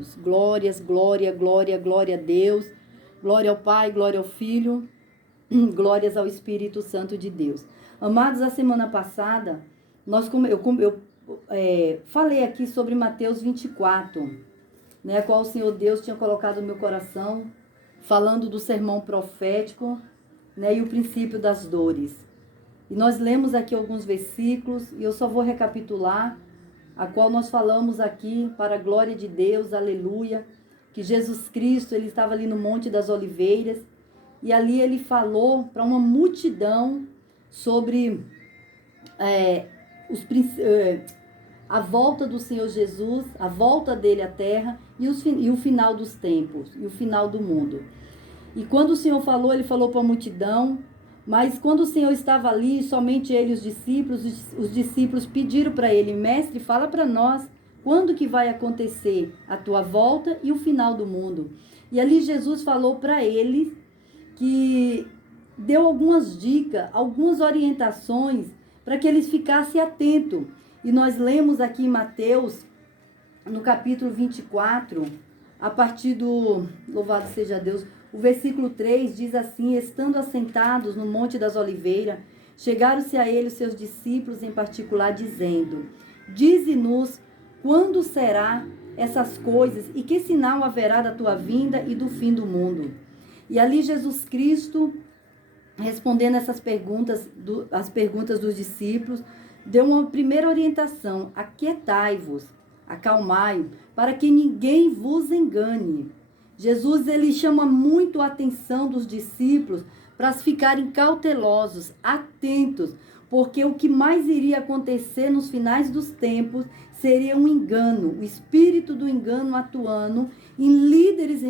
amados. Glórias, glória, glória, glória a Deus. Glória ao Pai, glória ao Filho. Glórias ao Espírito Santo de Deus. Amados, a semana passada, eu falei aqui sobre Mateus 24, né, a qual o Senhor Deus tinha colocado no meu coração, falando do sermão profético, né, e o princípio das dores. E nós lemos aqui alguns versículos, e eu só vou recapitular, a qual nós falamos aqui, para a glória de Deus, aleluia, que Jesus Cristo, ele estava ali no Monte das Oliveiras, e ali ele falou para uma multidão sobre a volta do Senhor Jesus, a volta dele à terra e o final dos tempos, e o final do mundo. E quando o Senhor falou, ele falou para a multidão, mas quando o Senhor estava ali, somente ele e os discípulos pediram para ele: mestre, fala para nós, quando que vai acontecer a tua volta e o final do mundo? E ali Jesus falou para eles, que deu algumas dicas, algumas orientações, para que eles ficassem atentos. E nós lemos aqui em Mateus, no capítulo 24, a partir do, louvado seja Deus, o versículo 3 diz assim: estando assentados no Monte das Oliveiras, chegaram-se a ele os seus discípulos em particular, dizendo: dize-nos quando será essas coisas e que sinal haverá da tua vinda e do fim do mundo. E ali Jesus Cristo, respondendo essas perguntas, as perguntas dos discípulos, deu uma primeira orientação: aquietai-vos, acalmai, para que ninguém vos engane. Jesus, ele chama muito a atenção dos discípulos para ficarem cautelosos, atentos, porque o que mais iria acontecer nos finais dos tempos seria um engano, o espírito do engano atuando em líderes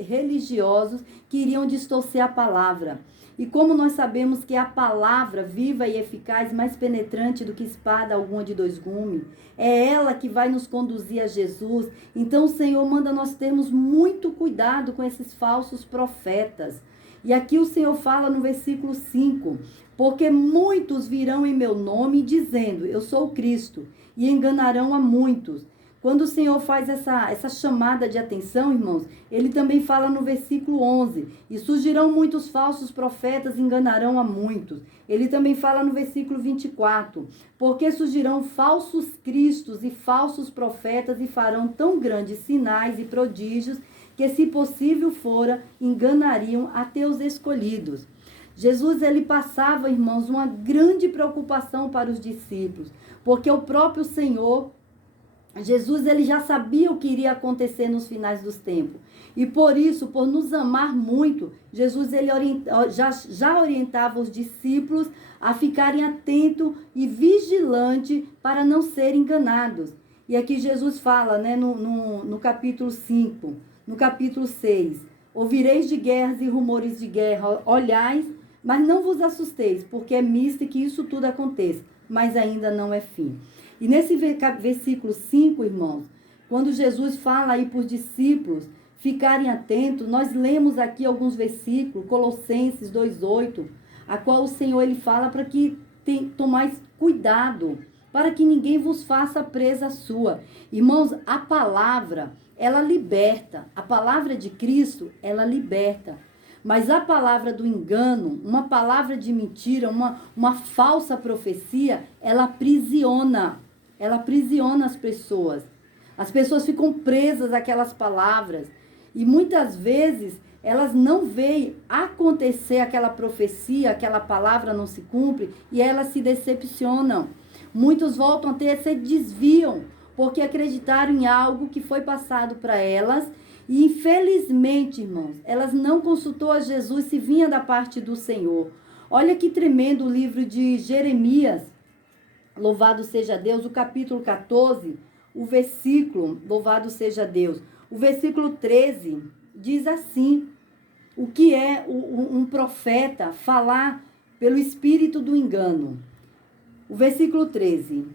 religiosos que iriam distorcer a palavra. E como nós sabemos que a palavra viva e eficaz, mais penetrante do que espada alguma de dois gumes, é ela que vai nos conduzir a Jesus. Então o Senhor manda nós termos muito cuidado com esses falsos profetas. E aqui o Senhor fala no versículo 5, porque muitos virão em meu nome dizendo: eu sou o Cristo, e enganarão a muitos. Quando o Senhor faz essa chamada de atenção, irmãos, ele também fala no versículo 11, e surgirão muitos falsos profetas e enganarão a muitos. Ele também fala no versículo 24, porque surgirão falsos cristos e falsos profetas e farão tão grandes sinais e prodígios que, se possível fora, enganariam até os escolhidos. Jesus, ele passava, irmãos, uma grande preocupação para os discípulos, porque o próprio Senhor, Jesus, ele já sabia o que iria acontecer nos finais dos tempos. E por isso, por nos amar muito, Jesus, ele já orientava os discípulos a ficarem atentos e vigilantes para não serem enganados. E aqui Jesus fala, né, no capítulo 5, no capítulo 6, ouvireis de guerras e rumores de guerra, olhais, mas não vos assusteis, porque é misto que isso tudo aconteça, mas ainda não é fim. E nesse versículo 5, irmãos, quando Jesus fala aí para os discípulos ficarem atentos, nós lemos aqui alguns versículos, Colossenses 2:8, a qual o Senhor, ele fala para que tomais cuidado, para que ninguém vos faça presa sua. Irmãos, a palavra, ela liberta. A palavra de Cristo, ela liberta. Mas a palavra do engano, uma palavra de mentira, uma falsa profecia, ela aprisiona. Ela aprisiona as pessoas. As pessoas ficam presas àquelas palavras. E muitas vezes elas não veem acontecer aquela profecia, aquela palavra não se cumpre e elas se decepcionam. Muitos voltam a ter, se desviam, porque acreditaram em algo que foi passado para elas. E infelizmente, irmãos, elas não consultou a Jesus se vinha da parte do Senhor. Olha que tremendo o livro de Jeremias, louvado seja Deus, o capítulo 14, o versículo, louvado seja Deus, o versículo 13, diz assim: o que é um profeta falar pelo espírito do engano. O versículo 13,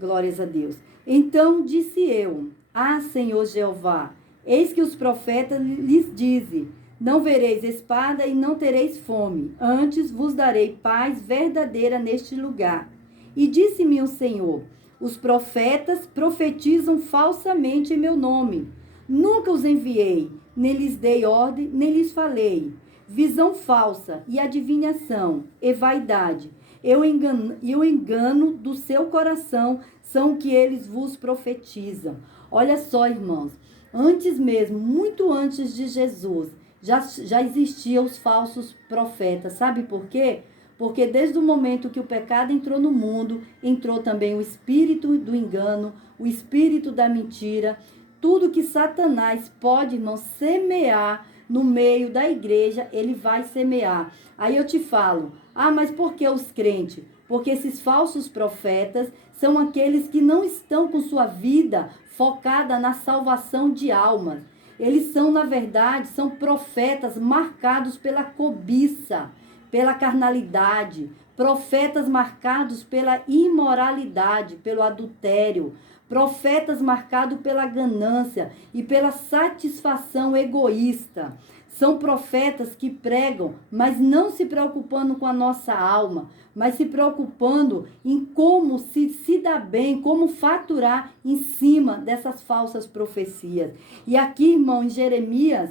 glórias a Deus. Então disse eu: ah, Senhor Jeová, eis que os profetas lhes dizem: não vereis espada e não tereis fome, antes vos darei paz verdadeira neste lugar. E disse-me o Senhor: os profetas profetizam falsamente em meu nome. Nunca os enviei, nem lhes dei ordem, nem lhes falei. Visão falsa e adivinhação e vaidade. E o engano do seu coração são o que eles vos profetizam. Olha só, irmãos, antes mesmo, muito antes de Jesus, já existiam os falsos profetas. Sabe por quê? Porque desde o momento que o pecado entrou no mundo, entrou também o espírito do engano, o espírito da mentira. Tudo que Satanás pode, irmão, semear no meio da igreja, ele vai semear. Aí eu te falo, mas por que os crentes? Porque esses falsos profetas são aqueles que não estão com sua vida focada na salvação de almas. Eles são, na verdade, são profetas marcados pela cobiça, pela carnalidade, profetas marcados pela imoralidade, pelo adultério, profetas marcados pela ganância e pela satisfação egoísta. São profetas que pregam, mas não se preocupando com a nossa alma, mas se preocupando em como se dar bem, como faturar em cima dessas falsas profecias. E aqui, irmão, em Jeremias,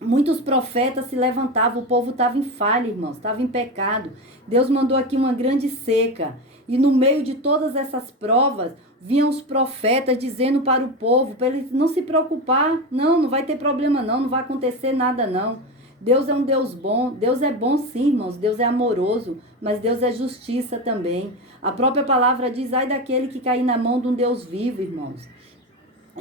muitos profetas se levantavam, o povo estava em falha, irmãos, estava em pecado. Deus mandou aqui uma grande seca. E no meio de todas essas provas, vinham os profetas dizendo para o povo, para eles não se preocupar, não vai ter problema não vai acontecer nada não. Deus é um Deus bom, Deus é bom sim, irmãos, Deus é amoroso, mas Deus é justiça também. A própria palavra diz, ai daquele que cair na mão de um Deus vivo, irmãos.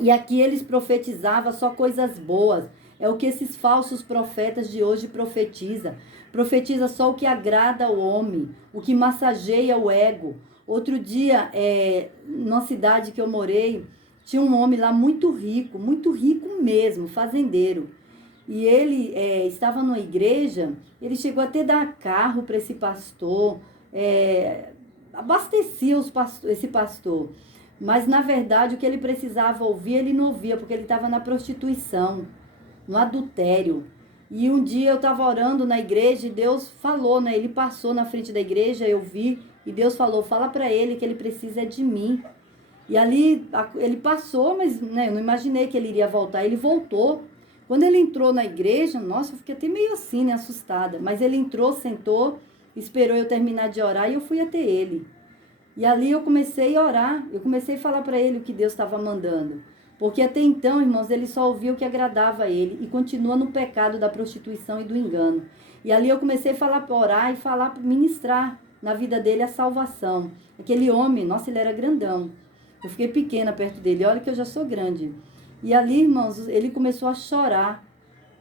E aqui eles profetizavam só coisas boas. É o que esses falsos profetas de hoje profetizam. Profetiza só o que agrada ao homem, o que massageia o ego. Outro dia, numa cidade que eu morei, tinha um homem lá muito rico mesmo, fazendeiro. E ele estava numa igreja, ele chegou até a dar carro para esse pastor, abastecia esse pastor. Mas, na verdade, o que ele precisava ouvir, ele não ouvia, porque ele estava na prostituição, no adultério. E um dia eu estava orando na igreja e Deus falou, né? Ele passou na frente da igreja, eu vi, e Deus falou, fala para ele que ele precisa de mim. E ali ele passou, mas né, eu não imaginei que ele iria voltar. Ele voltou. Quando ele entrou na igreja, nossa, eu fiquei até meio assim, né, assustada. Mas ele entrou, sentou, esperou eu terminar de orar e eu fui até ele. E ali eu comecei a orar, eu comecei a falar para ele o que Deus estava mandando. Porque até então, irmãos, ele só ouvia o que agradava a ele e continua no pecado da prostituição e do engano. E ali eu comecei a falar para orar e falar para ministrar na vida dele a salvação. Aquele homem, nossa, ele era grandão. Eu fiquei pequena perto dele, olha que eu já sou grande. E ali, irmãos, ele começou a chorar.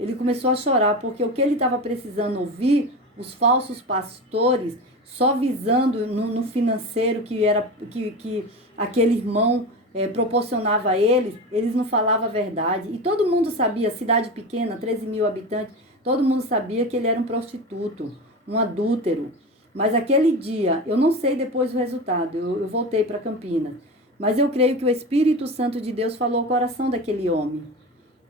Ele começou a chorar porque o que ele estava precisando ouvir, os falsos pastores, só visando no financeiro que aquele irmão proporcionava a eles não falavam a verdade. E todo mundo sabia, cidade pequena, 13 mil habitantes, todo mundo sabia que ele era um prostituto, um adúltero. Mas aquele dia, eu não sei depois o resultado, eu voltei para Campinas, mas eu creio que o Espírito Santo de Deus falou ao coração daquele homem.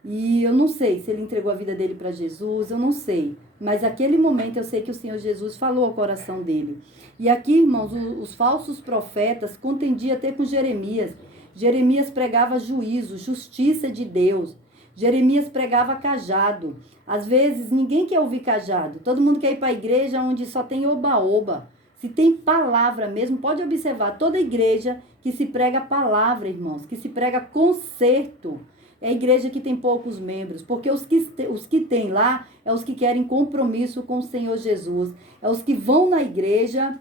E eu não sei se ele entregou a vida dele para Jesus, eu não sei. Mas naquele momento eu sei que o Senhor Jesus falou ao coração dele. E aqui, irmãos, os falsos profetas contendiam até com Jeremias. Jeremias pregava juízo, justiça de Deus. Jeremias pregava cajado. Às vezes ninguém quer ouvir cajado. Todo mundo quer ir para a igreja onde só tem oba-oba. Se tem palavra mesmo, pode observar, toda igreja que se prega palavra, irmãos, que se prega conserto. É a igreja que tem poucos membros, porque os que tem lá é os que querem compromisso com o Senhor Jesus. É os que vão na igreja,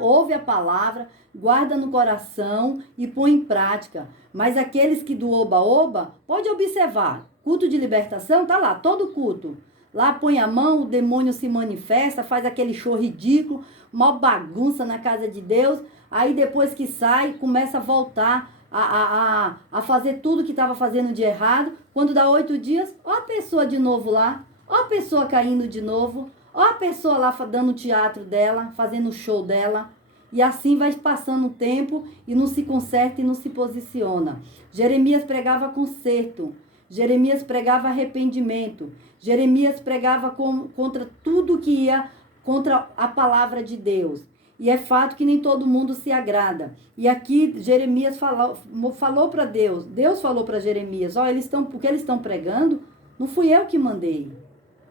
ouve a palavra, guarda no coração e põe em prática. Mas aqueles que do oba-oba, pode observar, culto de libertação, tá lá, todo culto. Lá põe a mão, o demônio se manifesta, faz aquele show ridículo, uma bagunça na casa de Deus. Aí depois que sai, começa a voltar a fazer tudo que estava fazendo de errado. Quando dá 8 dias, ó a pessoa de novo lá, ó a pessoa caindo de novo, ó a pessoa lá dando o teatro dela, fazendo o show dela. E assim vai passando o tempo e não se conserta e não se posiciona. Jeremias pregava conserto. Jeremias pregava arrependimento. Jeremias pregava contra tudo que ia contra a palavra de Deus. E é fato que nem todo mundo se agrada. E aqui Jeremias falou para Deus. Deus falou para Jeremias, ó, o que eles estão pregando, não fui eu que mandei.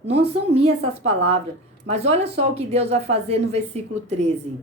Não são minhas essas palavras. Mas olha só o que Deus vai fazer no versículo 13.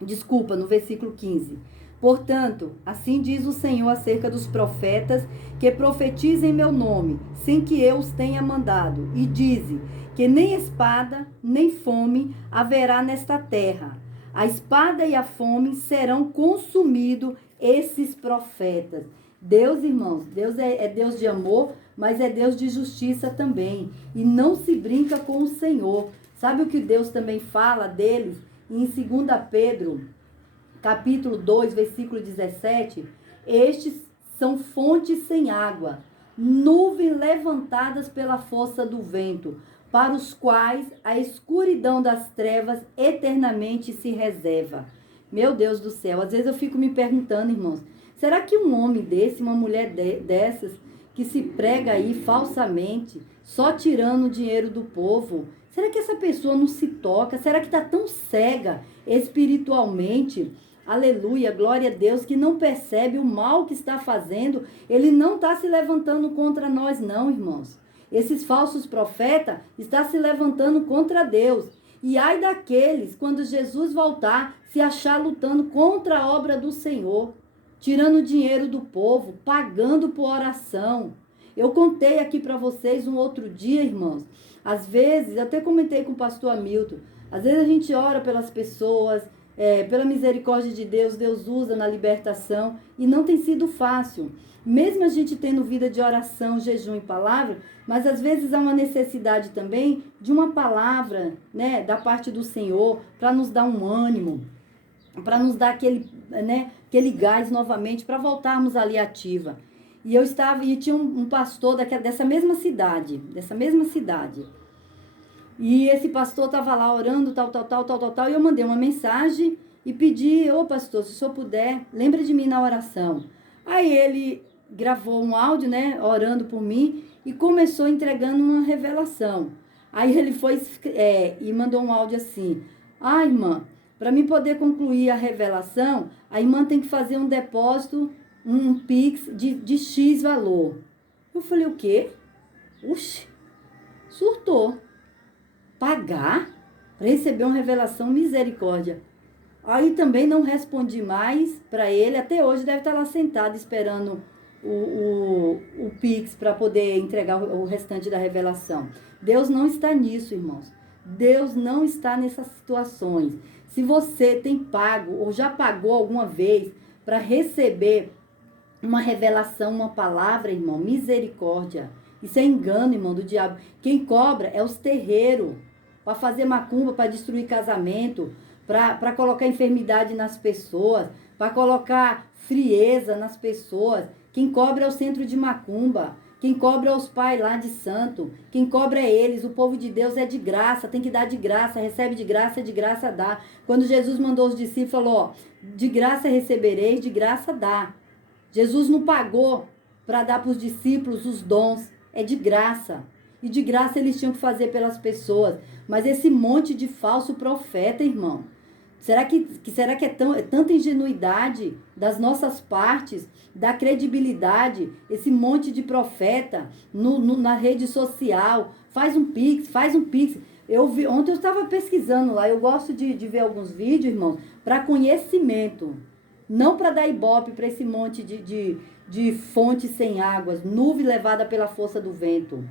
Desculpa, no versículo 15. Portanto, assim diz o Senhor acerca dos profetas que profetizem em meu nome, sem que eu os tenha mandado. E dizem que nem espada, nem fome haverá nesta terra. A espada e a fome serão consumidos esses profetas. Deus, irmãos, Deus é Deus de amor, mas é Deus de justiça também. E não se brinca com o Senhor. Sabe o que Deus também fala deles? Em 2 Pedro, capítulo 2, versículo 17, estes são fontes sem água, nuvens levantadas pela força do vento, para os quais a escuridão das trevas eternamente se reserva. Meu Deus do céu, às vezes eu fico me perguntando, irmãos, será que um homem desse, uma mulher dessas, que se prega aí falsamente, só tirando o dinheiro do povo, será que essa pessoa não se toca? Será que está tão cega espiritualmente? Aleluia, glória a Deus, que não percebe o mal que está fazendo. Ele não está se levantando contra nós não, irmãos. Esses falsos profetas estão se levantando contra Deus. E ai daqueles, quando Jesus voltar, se achar lutando contra a obra do Senhor, tirando dinheiro do povo, pagando por oração. Eu contei aqui para vocês um outro dia, irmãos. Às vezes, eu até comentei com o pastor Hamilton, às vezes a gente ora pelas pessoas, pela misericórdia de Deus, Deus usa na libertação e não tem sido fácil. Mesmo a gente tendo vida de oração, jejum e palavra, mas às vezes há uma necessidade também de uma palavra, né, da parte do Senhor para nos dar um ânimo, para nos dar aquele gás novamente para voltarmos ali ativa. E tinha um pastor dessa mesma cidade. E esse pastor estava lá orando, tal, e eu mandei uma mensagem e pedi, ô pastor, se o senhor puder, lembre de mim na oração. Aí ele gravou um áudio, né, orando por mim e começou entregando uma revelação. Aí ele foi e mandou um áudio assim, irmã, para mim poder concluir a revelação, a irmã tem que fazer um depósito, um Pix de X valor. Eu falei, o quê? Oxe, surtou. Pagar para receber uma revelação, misericórdia. Aí também não respondi mais para ele, até hoje deve estar lá sentado esperando o Pix para poder entregar o restante da revelação. Deus não está nisso, irmãos. Deus não está nessas situações. Se você tem pago ou já pagou alguma vez para receber uma revelação, uma palavra, irmão, misericórdia. Isso é engano, irmão, do diabo. Quem cobra é os terreiros, para fazer macumba, para destruir casamento, para colocar enfermidade nas pessoas, para colocar frieza nas pessoas. Quem cobra é o centro de macumba. Quem cobra é os pais lá de santo. Quem cobra é eles. O povo de Deus é de graça. Tem que dar de graça. Recebe de graça dá. Quando Jesus mandou os discípulos, falou, ó, de graça recebereis, de graça dá. Jesus não pagou para dar para os discípulos os dons. É de graça. E de graça eles tinham que fazer pelas pessoas. Mas esse monte de falso profeta, irmão, será que é tanta ingenuidade das nossas partes, da credibilidade, esse monte de profeta na rede social? Faz um Pix. Ontem eu estava pesquisando lá, eu gosto de ver alguns vídeos, irmão, para conhecimento. Não para dar ibope para esse monte de fontes sem águas, nuvem levada pela força do vento.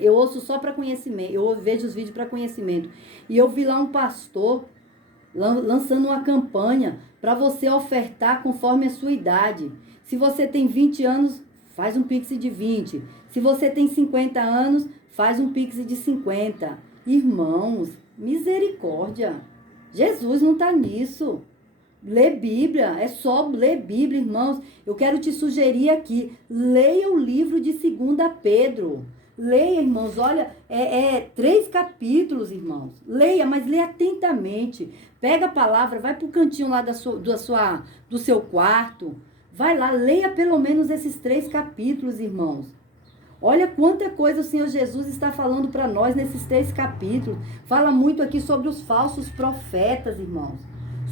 Eu ouço só para conhecimento, eu vejo os vídeos para conhecimento. E eu vi lá um pastor lançando uma campanha para você ofertar conforme a sua idade. Se você tem 20 anos, faz um Pix de 20. Se você tem 50 anos, faz um Pix de 50. Irmãos, misericórdia. Jesus não está nisso. Lê Bíblia, é só ler Bíblia, irmãos. Eu quero te sugerir aqui, leia o livro de 2 Pedro. Leia, irmãos, olha, 3 capítulos, irmãos. Leia, mas leia atentamente. Pega a palavra, vai pro cantinho lá do seu quarto. Vai lá, leia pelo menos esses 3 capítulos, irmãos. Olha quanta coisa o Senhor Jesus está falando para nós nesses 3 capítulos. Fala muito aqui sobre os falsos profetas, irmãos.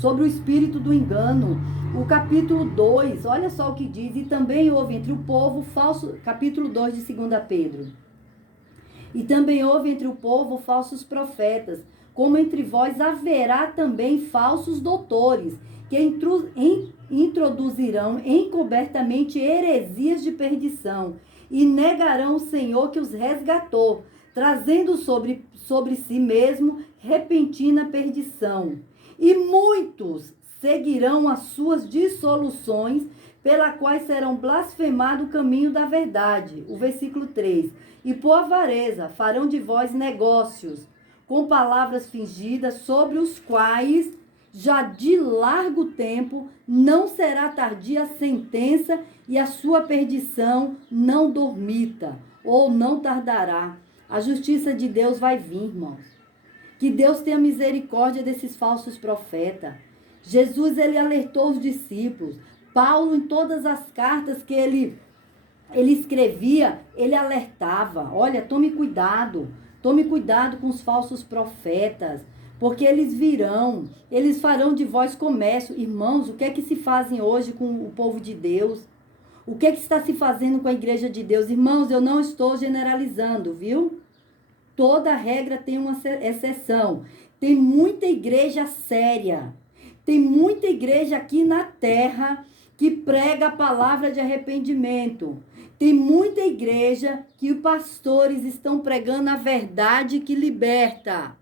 Sobre o espírito do engano. O capítulo 2, olha só o que diz. E também houve entre o povo falso... Capítulo 2 de 2 Pedro. E também houve entre o povo falsos profetas, como entre vós haverá também falsos doutores, que introduzirão encobertamente heresias de perdição, e negarão o Senhor que os resgatou, trazendo sobre si mesmo repentina perdição. E muitos seguirão as suas dissoluções, pela quais serão blasfemado o caminho da verdade. O versículo 3. E por avareza farão de vós negócios, com palavras fingidas, sobre os quais já de largo tempo não será tardia a sentença, e a sua perdição não dormita, ou não tardará. A justiça de Deus vai vir, irmãos. Que Deus tenha misericórdia desses falsos profetas. Jesus, ele alertou os discípulos. Paulo, em todas as cartas que ele escrevia, ele alertava. Olha, tome cuidado com os falsos profetas, porque eles virão, eles farão de vós comércio. Irmãos, o que é que se fazem hoje com o povo de Deus? O que é que está se fazendo com a igreja de Deus? Irmãos, eu não estou generalizando, viu? Toda regra tem uma exceção. Tem muita igreja séria. Tem muita igreja aqui na terra que prega a palavra de arrependimento. Tem muita igreja que os pastores estão pregando a verdade que liberta.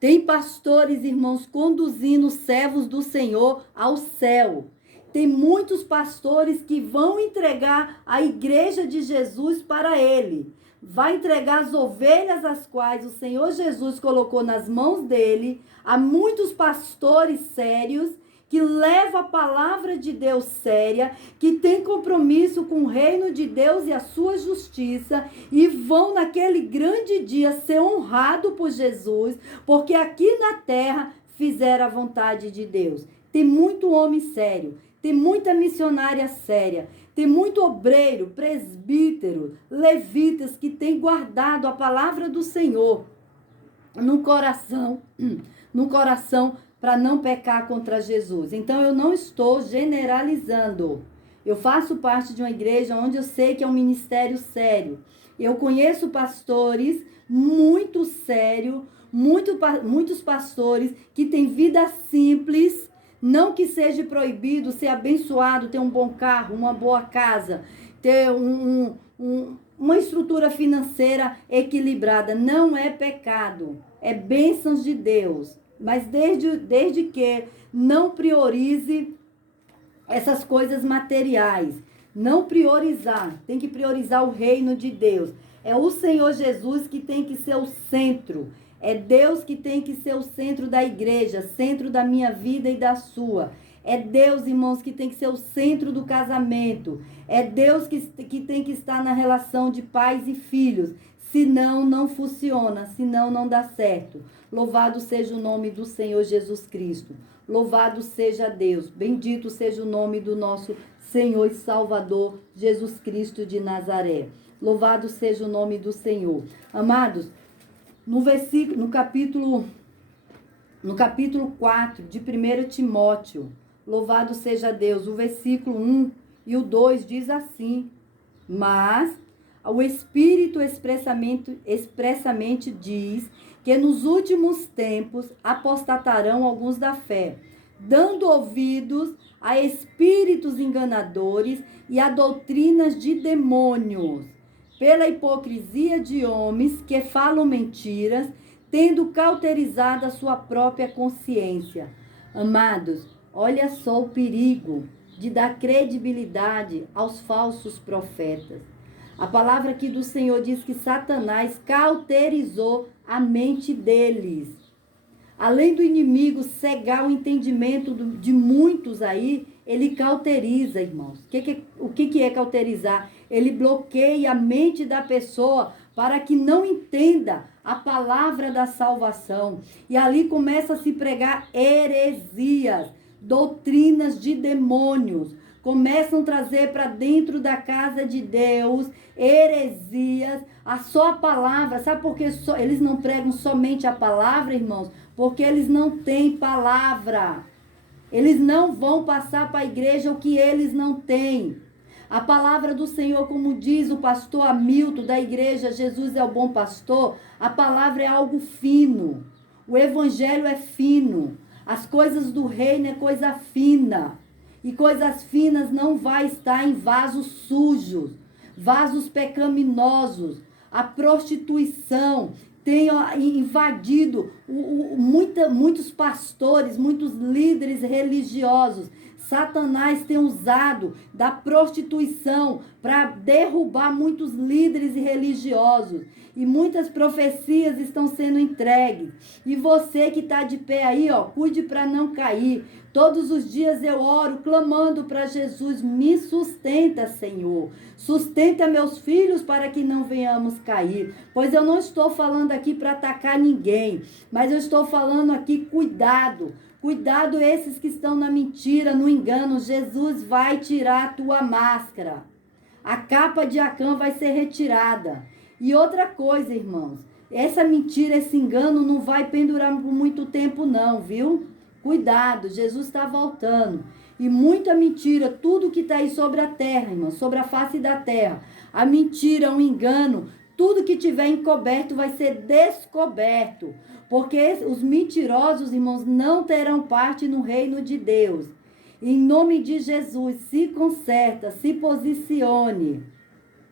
Tem pastores, irmãos, conduzindo os servos do Senhor ao céu. Tem muitos pastores que vão entregar a igreja de Jesus para ele. Vai entregar as ovelhas as quais o Senhor Jesus colocou nas mãos dele. Há muitos pastores sérios que levam a palavra de Deus séria, que tem compromisso com o reino de Deus e a sua justiça, e vão naquele grande dia ser honrado por Jesus, porque aqui na terra fizeram a vontade de Deus. Tem muito homem sério, tem muita missionária séria, tem muito obreiro, presbítero, levitas que tem guardado a palavra do Senhor no coração para não pecar contra Jesus. Então eu não estou generalizando. Eu faço parte de uma igreja onde eu sei que é um ministério sério. Eu conheço pastores muito sérios, muitos pastores que têm vida simples. Não que seja proibido ser abençoado, ter um bom carro, uma boa casa, ter uma estrutura financeira equilibrada. Não é pecado, é bênçãos de Deus. Mas desde que não priorize essas coisas materiais. Não priorizar, tem que priorizar o reino de Deus. É o Senhor Jesus que tem que ser o centro. É Deus que tem que ser o centro da igreja, centro da minha vida e da sua. É Deus, irmãos, que tem que ser o centro do casamento. É Deus que tem que estar na relação de pais e filhos. Senão, não funciona, senão não dá certo. Louvado seja o nome do Senhor Jesus Cristo. Louvado seja Deus. Bendito seja o nome do nosso Senhor e Salvador, Jesus Cristo de Nazaré. Louvado seja o nome do Senhor. Amados, no capítulo 4 de 1 Timóteo, louvado seja Deus, o versículo 1 e o 2 diz assim: mas o Espírito expressamente diz que nos últimos tempos apostatarão alguns da fé, dando ouvidos a espíritos enganadores e a doutrinas de demônios, pela hipocrisia de homens que falam mentiras, tendo cauterizado a sua própria consciência. Amados, olha só o perigo de dar credibilidade aos falsos profetas. A palavra aqui do Senhor diz que Satanás cauterizou a mente deles. Além do inimigo cegar o entendimento de muitos aí, ele cauteriza, irmãos. O que é cauterizar? Ele bloqueia a mente da pessoa para que não entenda a palavra da salvação. E ali começa a se pregar heresias, doutrinas de demônios, começam a trazer para dentro da casa de Deus heresias, a só palavra. Sabe por que eles não pregam somente a palavra, irmãos? Porque eles não têm palavra. Eles não vão passar para a igreja o que eles não têm. A palavra do Senhor, como diz o pastor Hamilton da igreja Jesus é o Bom Pastor, a palavra é algo fino. O evangelho é fino. As coisas do reino é coisa fina. E coisas finas não vai estar em vasos sujos, vasos pecaminosos. A prostituição tem invadido muitos pastores, muitos líderes religiosos. Satanás tem usado da prostituição para derrubar muitos líderes religiosos. E muitas profecias estão sendo entregues. E você que está de pé aí, ó, cuide para não cair. Todos os dias eu oro, clamando para Jesus, me sustenta, Senhor. Sustenta meus filhos para que não venhamos cair. Pois eu não estou falando aqui para atacar ninguém, mas eu estou falando aqui, cuidado. Cuidado esses que estão na mentira, no engano. Jesus vai tirar a tua máscara. A capa de Acã vai ser retirada. E outra coisa, irmãos, essa mentira, esse engano não vai pendurar por muito tempo não, viu? Cuidado, Jesus está voltando. E muita mentira, tudo que está aí sobre a terra, irmão, sobre a face da terra. A mentira, o engano, tudo que tiver encoberto vai ser descoberto. Porque os mentirosos, irmãos, não terão parte no reino de Deus. Em nome de Jesus, se conserta, se posicione.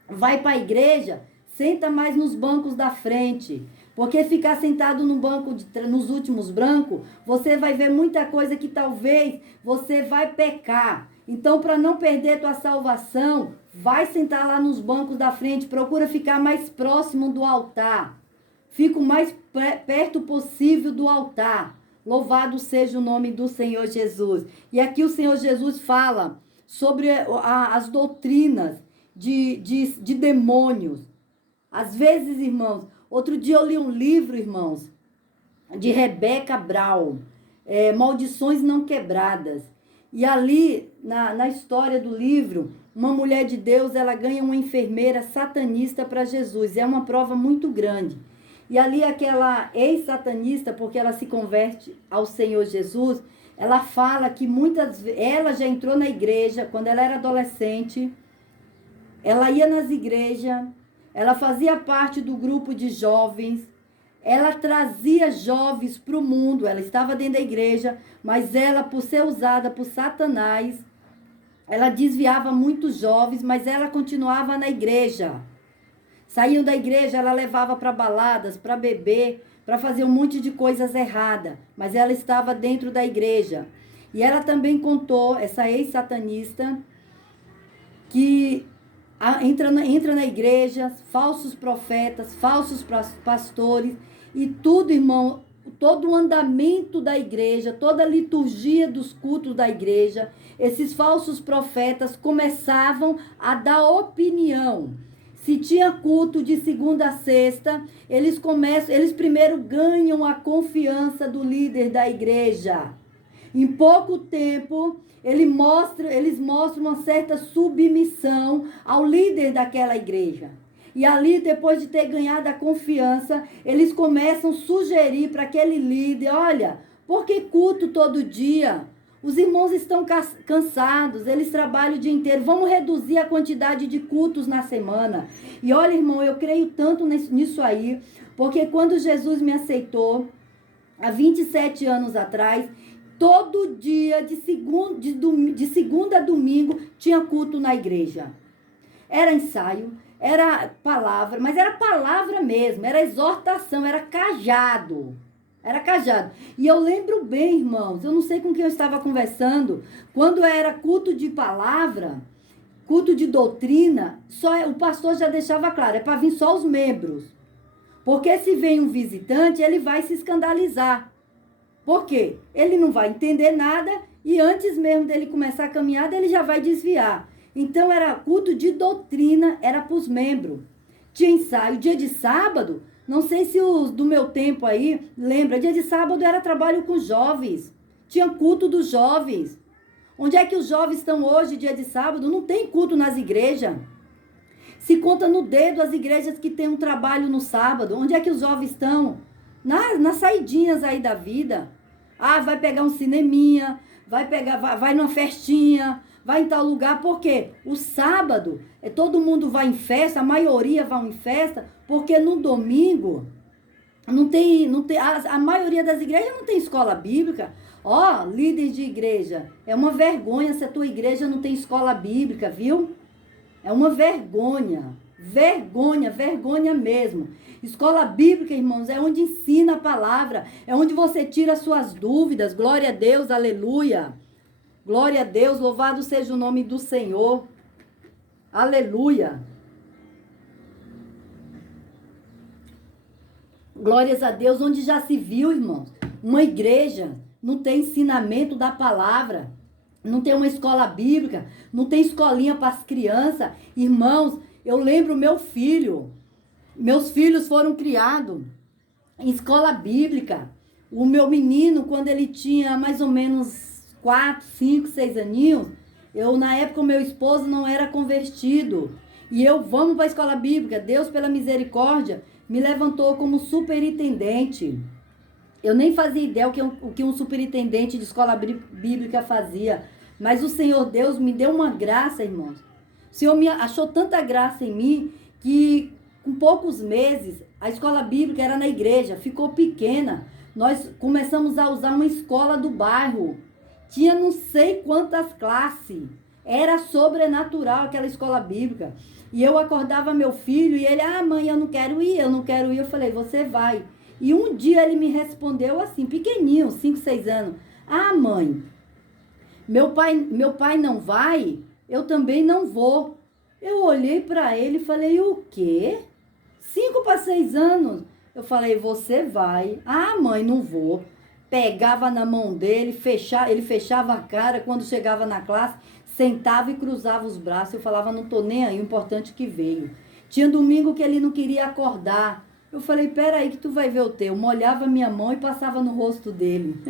Vai para a igreja, senta mais nos bancos da frente. Porque ficar sentado no banco, nos últimos bancos, você vai ver muita coisa que talvez você vai pecar. Então, para não perder tua salvação, vai sentar lá nos bancos da frente. Procura ficar mais próximo do altar. Fica o mais perto possível do altar. Louvado seja o nome do Senhor Jesus. E aqui o Senhor Jesus fala sobre as doutrinas de demônios. Às vezes, irmãos, outro dia eu li um livro, irmãos, de Rebecca Brown, Maldições Não Quebradas. E ali, na história do livro, uma mulher de Deus, ela ganha uma enfermeira satanista para Jesus. É uma prova muito grande. E ali aquela ex-satanista, porque ela se converte ao Senhor Jesus, ela fala que muitas vezes, ela já entrou na igreja, quando ela era adolescente, ela ia nas igrejas, ela fazia parte do grupo de jovens, ela trazia jovens para o mundo, ela estava dentro da igreja, mas ela, por ser usada por Satanás, ela desviava muitos jovens, mas ela continuava na igreja. Saíam da igreja, ela levava para baladas, para beber, para fazer um monte de coisas erradas. Mas ela estava dentro da igreja. E ela também contou, essa ex-satanista, que entra na igreja, falsos profetas, falsos pastores, e tudo, irmão, todo o andamento da igreja, toda a liturgia dos cultos da igreja, esses falsos profetas começavam a dar opinião. Se tinha culto de segunda a sexta, eles primeiro ganham a confiança do líder da igreja. Em pouco tempo, eles mostram uma certa submissão ao líder daquela igreja. E ali, depois de ter ganhado a confiança, eles começam a sugerir para aquele líder, olha, por que culto todo dia? Os irmãos estão cansados, eles trabalham o dia inteiro. Vamos reduzir a quantidade de cultos na semana. E olha, irmão, eu creio tanto nisso aí, porque quando Jesus me aceitou, há 27 anos atrás, todo dia, de segunda a domingo, tinha culto na igreja. Era ensaio, era palavra, mas era palavra mesmo, era exortação, era cajado. Era cajado. E eu lembro bem, irmãos, eu não sei com quem eu estava conversando, quando era culto de palavra, culto de doutrina, o pastor já deixava claro, é para vir só os membros. Porque se vem um visitante, ele vai se escandalizar. Por quê? Ele não vai entender nada e antes mesmo dele começar a caminhada, ele já vai desviar. Então era culto de doutrina, era para os membros. Tinha ensaio, dia de sábado. Não sei se os do meu tempo aí, lembra, dia de sábado era trabalho com jovens. Tinha culto dos jovens. Onde é que os jovens estão hoje, dia de sábado? Não tem culto nas igrejas. Se conta no dedo as igrejas que têm um trabalho no sábado. Onde é que os jovens estão? Nas saidinhas aí da vida. Ah, vai pegar um cineminha, vai numa festinha, vai em tal lugar. Por quê? O sábado, todo mundo vai em festa, a maioria vai em festa, porque no domingo a maioria das igrejas não tem escola bíblica. Ó, líder de igreja, é uma vergonha se a tua igreja não tem escola bíblica, viu? É uma vergonha. Vergonha, vergonha mesmo. Escola bíblica, irmãos, é onde ensina a palavra, é onde você tira as suas dúvidas. Glória a Deus, aleluia. Glória a Deus, louvado seja o nome do Senhor. Aleluia. Glórias a Deus, onde já se viu, irmãos, uma igreja não tem ensinamento da palavra, não tem uma escola bíblica, não tem escolinha para as crianças. Irmãos, eu lembro meus filhos foram criados em escola bíblica. O meu menino, quando ele tinha mais ou menos 4, 5, 6 aninhos, na época o meu esposo não era convertido. E vamos para a escola bíblica. Deus, pela misericórdia, me levantou como superintendente. Eu nem fazia ideia o que um superintendente de escola bíblica fazia. Mas o Senhor Deus me deu uma graça, irmãos. O Senhor achou tanta graça em mim que, com poucos meses, a escola bíblica era na igreja, ficou pequena. Nós começamos a usar uma escola do bairro. Tinha não sei quantas classes. Era sobrenatural aquela escola bíblica. E eu acordava meu filho e ele, mãe, eu não quero ir. Eu falei, você vai. E um dia ele me respondeu assim, pequenininho, 5, 6 anos. Mãe, meu pai não vai, eu também não vou. Eu olhei para ele e falei, o quê? 5 para 6 anos. Eu falei, você vai. Mãe, não vou. Pegava na mão dele, ele fechava a cara quando chegava na classe, sentava e cruzava os braços. Eu falava, não tô nem aí, o importante que veio. Tinha domingo que ele não queria acordar. Eu falei, peraí que tu vai ver o teu. Molhava minha mão e passava no rosto dele.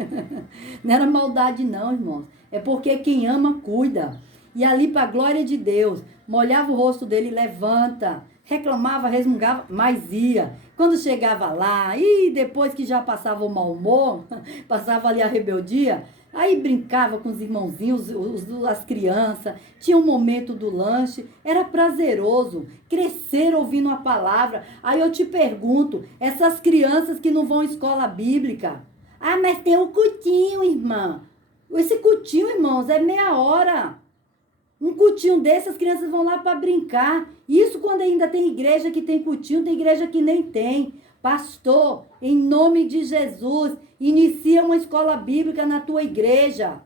Não era maldade não, irmãos. É porque quem ama, cuida. E ali, para a glória de Deus, molhava o rosto dele, levanta. Reclamava, resmungava, mas ia. Quando chegava lá, e depois que já passava o mau humor, passava ali a rebeldia, aí brincava com os irmãozinhos, as crianças, tinha um momento do lanche, era prazeroso, crescer ouvindo a palavra. Aí eu te pergunto, essas crianças que não vão à escola bíblica, mas tem um cultinho, irmã. Esse cultinho, irmãos, é meia hora. Um cultinho desse, as crianças vão lá para brincar. Isso quando ainda tem igreja que tem cultinho, tem igreja que nem tem. Pastor, em nome de Jesus, inicia uma escola bíblica na tua igreja.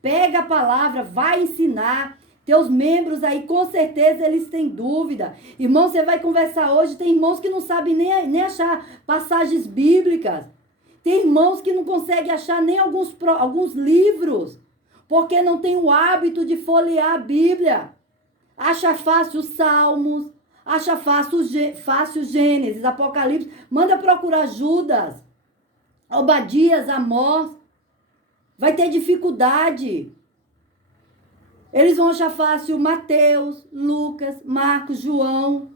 Pega a palavra, vai ensinar. Teus membros aí, com certeza, eles têm dúvida. Irmão, você vai conversar hoje, tem irmãos que não sabem nem achar passagens bíblicas. Tem irmãos que não conseguem achar nem alguns livros, porque não tem o hábito de folhear a Bíblia. Acha fácil os Salmos, acha fácil Gênesis, Apocalipse. Manda procurar Judas, Obadias, Amós. Vai ter dificuldade. Eles vão achar fácil Mateus, Lucas, Marcos, João.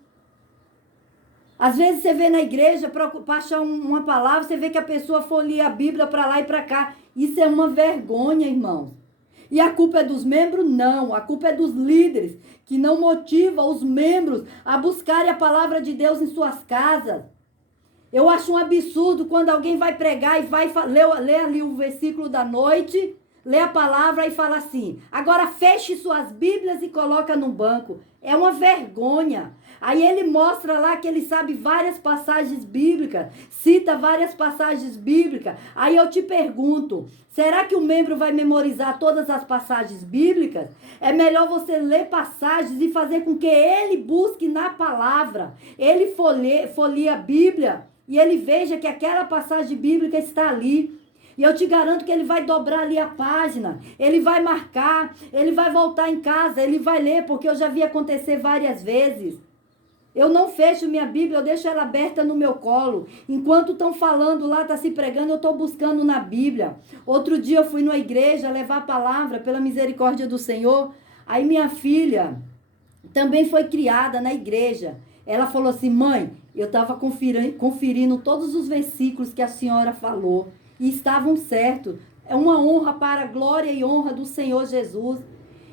Às vezes você vê na igreja, para achar uma palavra, você vê que a pessoa folheia a Bíblia para lá e para cá. Isso é uma vergonha, irmãos. E a culpa é dos membros? Não. A culpa é dos líderes, que não motivam os membros a buscarem a palavra de Deus em suas casas. Eu acho um absurdo quando alguém vai pregar e vai ler ali o versículo da noite, lê a palavra e fala assim, agora feche suas Bíblias e coloca no banco. É uma vergonha. Aí ele mostra lá que ele sabe várias passagens bíblicas, cita várias passagens bíblicas. Aí eu te pergunto, será que o membro vai memorizar todas as passagens bíblicas? É melhor você ler passagens e fazer com que ele busque na palavra. Ele folheie a Bíblia e ele veja que aquela passagem bíblica está ali. E eu te garanto que ele vai dobrar ali a página, ele vai marcar, ele vai voltar em casa, ele vai ler, porque eu já vi acontecer várias vezes. Eu não fecho minha Bíblia, eu deixo ela aberta no meu colo. Enquanto estão falando lá, está se pregando, eu estou buscando na Bíblia. Outro dia eu fui numa igreja levar a palavra pela misericórdia do Senhor. Aí minha filha também foi criada na igreja. Ela falou assim, mãe, eu estava conferindo todos os versículos que a senhora falou. E estavam certos. É uma honra para a glória e honra do Senhor Jesus.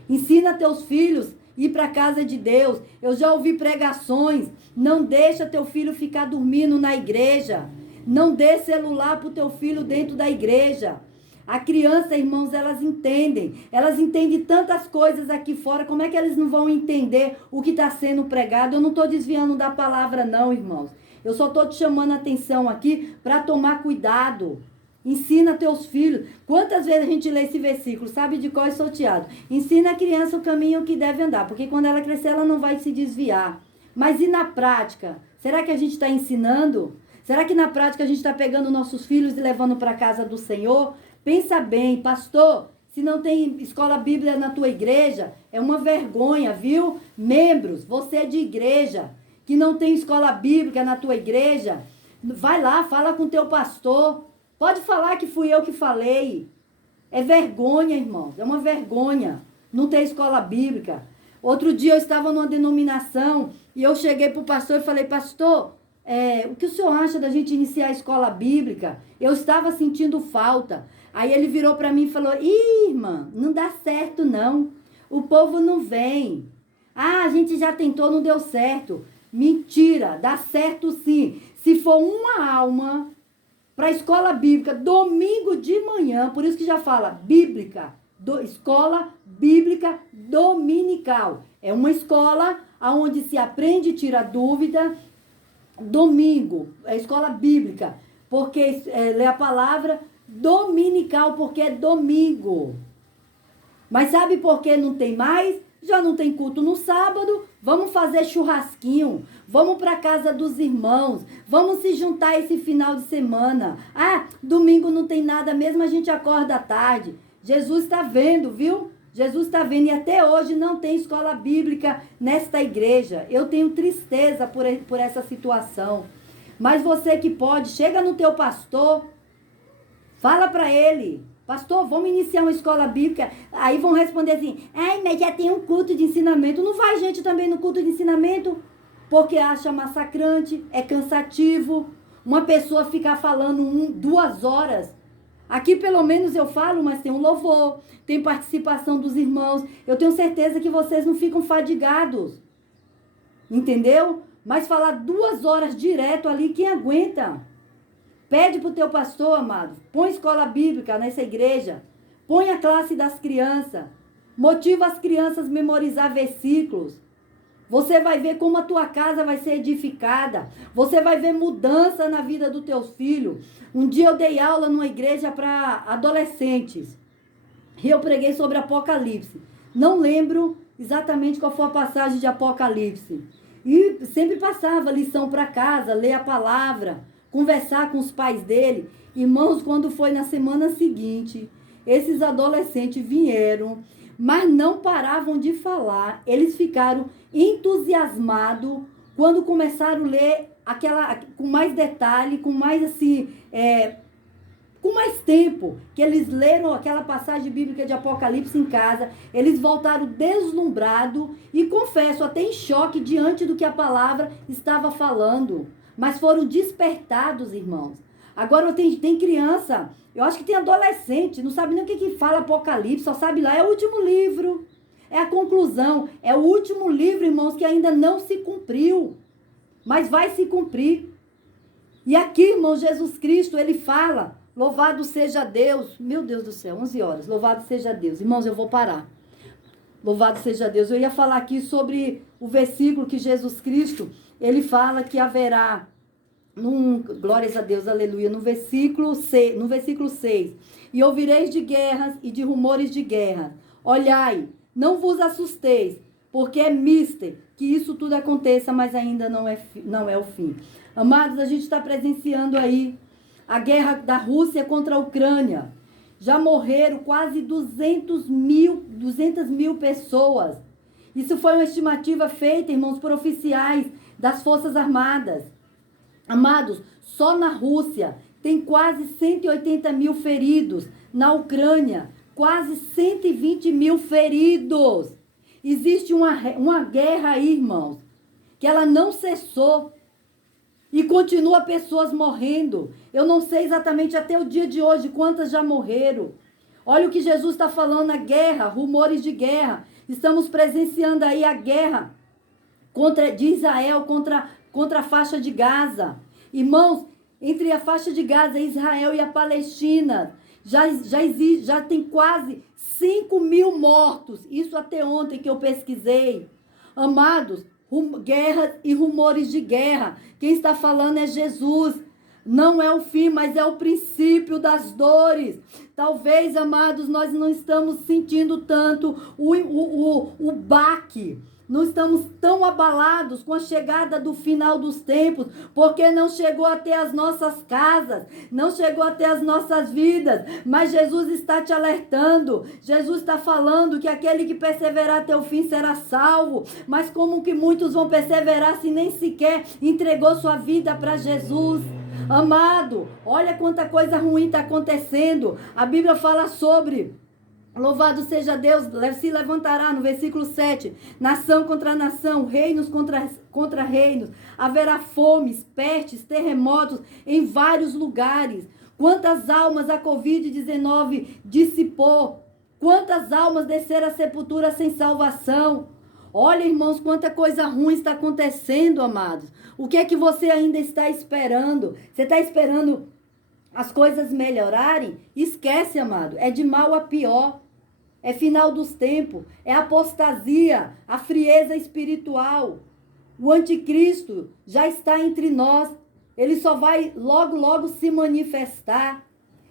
Ensina teus filhos ir para a casa de Deus. Eu já ouvi pregações. Não deixa teu filho ficar dormindo na igreja. Não dê celular para o teu filho dentro da igreja. A criança, irmãos, elas entendem. Elas entendem tantas coisas aqui fora. Como é que eles não vão entender o que está sendo pregado? Eu não estou desviando da palavra, não, irmãos. Eu só estou te chamando a atenção aqui para tomar cuidado. Ensina teus filhos. Quantas vezes a gente lê esse versículo? Sabe de qual é salteado? Ensina a criança o caminho que deve andar. Porque quando ela crescer, ela não vai se desviar. Mas e na prática? Será que a gente está ensinando? Será que na prática a gente está pegando nossos filhos e levando para a casa do Senhor? Pensa bem, pastor, se não tem escola bíblica na tua igreja, é uma vergonha, viu? Membros, você é de igreja, que não tem escola bíblica na tua igreja, vai lá, fala com teu pastor. Pode falar que fui eu que falei. É vergonha, irmãos, é uma vergonha não ter escola bíblica. Outro dia eu estava numa denominação e eu cheguei para o pastor e falei, pastor, o que o senhor acha da gente iniciar a escola bíblica? Eu estava sentindo falta. Aí ele virou para mim e falou, ih, irmã, não dá certo não. O povo não vem. Ah, a gente já tentou, não deu certo. Mentira, dá certo sim. Se for uma alma para a escola bíblica, domingo de manhã, por isso que já fala bíblica, escola bíblica dominical. É uma escola onde se aprende e tira dúvida. Domingo, é escola bíblica, porque lê a palavra dominical, porque é domingo. Mas sabe por que não tem mais? Já não tem culto no sábado, vamos fazer churrasquinho, vamos para casa dos irmãos, vamos se juntar esse final de semana. Ah, domingo não tem nada mesmo, a gente acorda à tarde. Jesus está vendo, viu? Jesus está vendo e até hoje não tem escola bíblica nesta igreja. Eu tenho tristeza por essa situação. Mas você que pode, chega no teu pastor, fala para ele, pastor, vamos iniciar uma escola bíblica. Aí vão responder assim, ai, mas já tem um culto de ensinamento. Não vai gente também no culto de ensinamento? Porque acha massacrante, é cansativo. Uma pessoa ficar falando 2 horas. Aqui pelo menos eu falo, mas tem um louvor, tem participação dos irmãos. Eu tenho certeza que vocês não ficam fadigados. Entendeu? Mas falar 2 horas direto ali, quem aguenta? Pede para o teu pastor, amado, põe escola bíblica nessa igreja, põe a classe das crianças, motiva as crianças a memorizar versículos. Você vai ver como a tua casa vai ser edificada. Você vai ver mudança na vida dos teus filhos. Um dia eu dei aula numa igreja para adolescentes. E eu preguei sobre Apocalipse. Não lembro exatamente qual foi a passagem de Apocalipse. E sempre passava lição para casa, ler a palavra, conversar com os pais dele. Irmãos, quando foi na semana seguinte, esses adolescentes vieram, mas não paravam de falar. Eles ficaram entusiasmados quando começaram a ler com mais detalhe, com mais assim, com mais tempo, que eles leram aquela passagem bíblica de Apocalipse em casa. Eles voltaram deslumbrados e, confesso, até em choque diante do que a palavra estava falando. Mas foram despertados, irmãos. Agora tem criança, eu acho que tem adolescente, não sabe nem o que fala Apocalipse, só sabe lá, é o último livro, é a conclusão, é o último livro, irmãos, que ainda não se cumpriu, mas vai se cumprir. E aqui, irmão, Jesus Cristo, ele fala, louvado seja Deus, meu Deus do céu, 11 horas, louvado seja Deus. Irmãos, eu vou parar. Louvado seja Deus. Eu ia falar aqui sobre o versículo que Jesus Cristo, ele fala que haverá, glórias a Deus, aleluia, no versículo 6, e ouvireis de guerras e de rumores de guerra. Olhai, não vos assusteis, porque é mister que isso tudo aconteça, mas ainda não é o fim. Amados, a gente está presenciando aí a guerra da Rússia contra a Ucrânia. Já morreram quase 200 mil pessoas. Isso foi uma estimativa feita, irmãos, por oficiais das Forças Armadas. Amados, só na Rússia tem quase 180 mil feridos. Na Ucrânia, quase 120 mil feridos. Existe uma guerra aí, irmãos, que ela não cessou. E continua pessoas morrendo. Eu não sei exatamente até o dia de hoje quantas já morreram. Olha o que Jesus está falando, a guerra, rumores de guerra. Estamos presenciando aí a guerra de Israel contra a faixa de Gaza. Irmãos, entre a faixa de Gaza, Israel e a Palestina, já tem quase 5 mil mortos. Isso até ontem que eu pesquisei. Amados, guerras e rumores de guerra. Quem está falando é Jesus. Não é o fim, mas é o princípio das dores. Talvez, amados, nós não estamos sentindo tanto o baque. Não estamos tão abalados com a chegada do final dos tempos, porque não chegou até as nossas casas, não chegou até as nossas vidas. Mas Jesus está te alertando. Jesus está falando que aquele que perseverar até o fim será salvo. Mas como que muitos vão perseverar se nem sequer entregou sua vida para Jesus? Amado, olha quanta coisa ruim está acontecendo. A Bíblia fala sobre... Louvado seja Deus, se levantará, no versículo 7, nação contra nação, reinos contra reinos, haverá fomes, pestes, terremotos em vários lugares. Quantas almas a Covid-19 dissipou, quantas almas desceram à sepultura sem salvação. Olha, irmãos, quanta coisa ruim está acontecendo, amados. O que é que você ainda está esperando? Você está esperando as coisas melhorarem? Esquece, amado, é de mal a pior. É final dos tempos, é apostasia, a frieza espiritual. O anticristo já está entre nós. Ele só vai logo, logo se manifestar.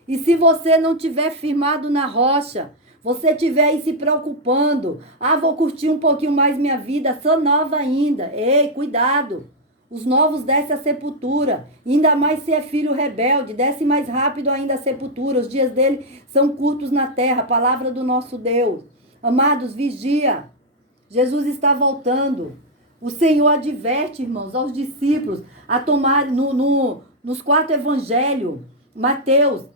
E se você não tiver firmado na rocha, você estiver aí se preocupando, vou curtir um pouquinho mais minha vida, sou nova ainda. Ei, cuidado. Os novos descem à sepultura. Ainda mais se é filho rebelde, desce mais rápido ainda à sepultura. Os dias dele são curtos na terra. Palavra do nosso Deus. Amados, vigia. Jesus está voltando. O Senhor adverte, irmãos, aos discípulos a tomar nos 4 evangelhos, Mateus,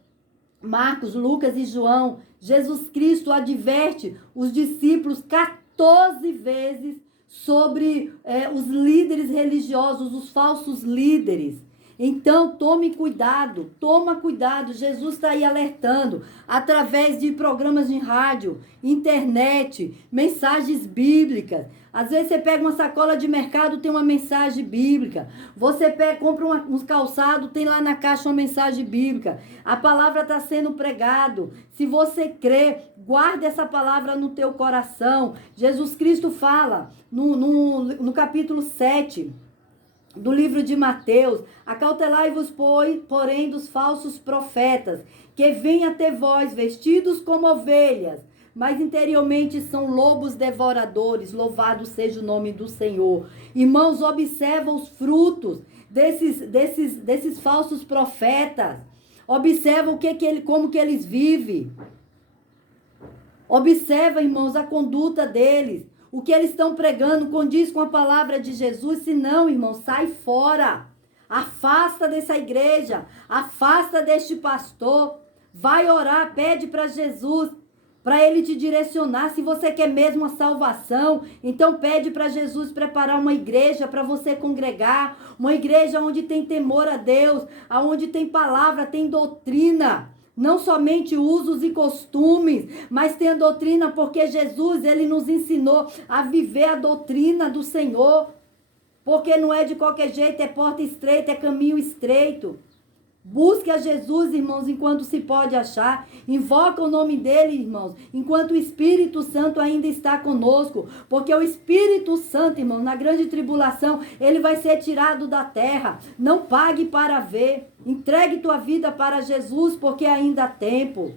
Marcos, Lucas e João. Jesus Cristo adverte os discípulos 14 vezes sobre os líderes religiosos, os falsos líderes. Então, toma cuidado. Jesus está aí alertando, através de programas de rádio, internet, mensagens bíblicas. Às vezes você pega uma sacola de mercado, tem uma mensagem bíblica. Você compra uns calçados, tem lá na caixa uma mensagem bíblica. A palavra está sendo pregado. Se você crê, guarde essa palavra no teu coração. Jesus Cristo fala no capítulo 7 do livro de Mateus: acautelai-vos, porém, dos falsos profetas, que vêm até vós vestidos como ovelhas, mas interiormente são lobos devoradores. Louvado seja o nome do Senhor. Irmãos, observa os frutos desses falsos profetas. Observa como que eles vivem. Observa, irmãos, a conduta deles. O que eles estão pregando condiz com a palavra de Jesus? Se não, irmão, sai fora. Afasta dessa igreja. Afasta deste pastor. Vai orar, pede para Jesus, para ele te direcionar. Se você quer mesmo a salvação, então pede para Jesus preparar uma igreja para você congregar. Uma igreja onde tem temor a Deus, onde tem palavra, tem doutrina. Não somente usos e costumes, mas tem a doutrina, porque Jesus, ele nos ensinou a viver a doutrina do Senhor. Porque não é de qualquer jeito, é porta estreita, é caminho estreito. Busque a Jesus, irmãos, enquanto se pode achar. Invoca o nome dele, irmãos, enquanto o Espírito Santo ainda está conosco. Porque o Espírito Santo, irmãos, na grande tribulação, ele vai ser tirado da terra. Não pague para ver. Entregue tua vida para Jesus, porque ainda há tempo.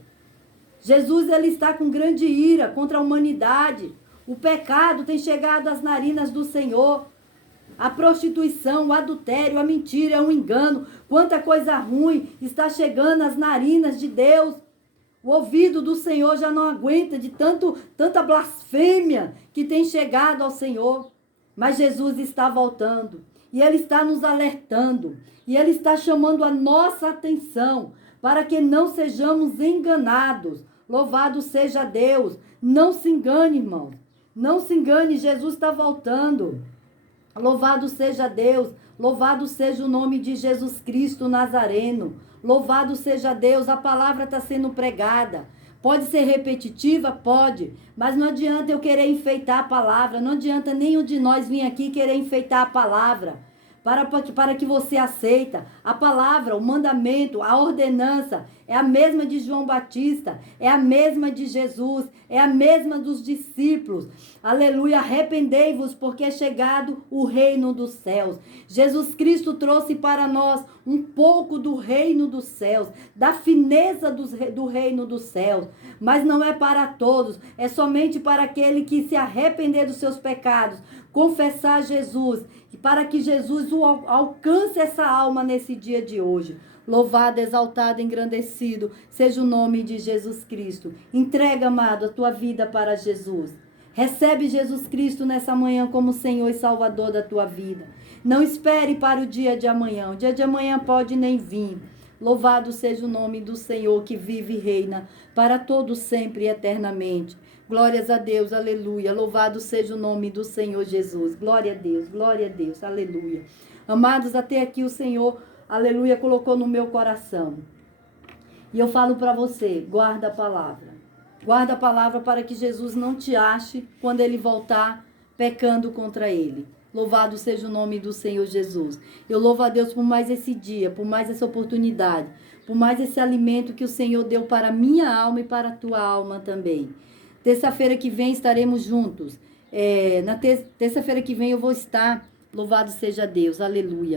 Jesus, ele está com grande ira contra a humanidade. O pecado tem chegado às narinas do Senhor. A prostituição, o adultério, a mentira, o engano, quanta coisa ruim está chegando às narinas de Deus. O ouvido do Senhor já não aguenta de tanta blasfêmia que tem chegado ao Senhor. Mas Jesus está voltando. e Ele está nos alertando, e Ele está chamando a nossa atenção para que não sejamos enganados. Louvado seja Deus. Não se engane, irmão. Não se engane, Jesus está voltando. Louvado seja Deus. Louvado seja o nome de Jesus Cristo Nazareno. Louvado seja Deus. A palavra está sendo pregada. Pode ser repetitiva? Pode. Mas não adianta eu querer enfeitar a palavra. Não adianta nenhum de nós vir aqui querer enfeitar a palavra. Para que você aceita. A palavra, o mandamento, a ordenança é a mesma de João Batista, é a mesma de Jesus, é a mesma dos discípulos. Aleluia, arrependei-vos porque é chegado o reino dos céus. Jesus Cristo trouxe para nós um pouco do reino dos céus, da fineza do reino dos céus. Mas não é para todos, é somente para aquele que se arrepender dos seus pecados, confessar Jesus, e para que Jesus alcance essa alma nesse dia de hoje. Louvado, exaltado, engrandecido seja o nome de Jesus Cristo. Entrega, amado, a tua vida para Jesus. Recebe Jesus Cristo nessa manhã como Senhor e Salvador da tua vida. Não espere para o dia de amanhã. O dia de amanhã pode nem vir. Louvado seja o nome do Senhor que vive e reina para todo sempre e eternamente. Glórias a Deus, aleluia. Louvado seja o nome do Senhor Jesus. Glória a Deus, aleluia. Amados, até aqui o Senhor, aleluia, colocou no meu coração. E eu falo para você, guarda a palavra. Guarda a palavra para que Jesus não te ache quando ele voltar pecando contra ele. Louvado seja o nome do Senhor Jesus. Eu louvo a Deus por mais esse dia, por mais essa oportunidade, por mais esse alimento que o Senhor deu para a minha alma e para a tua alma também. Terça-feira que vem estaremos juntos. Na terça-feira que vem eu vou estar. Louvado seja Deus. Aleluia.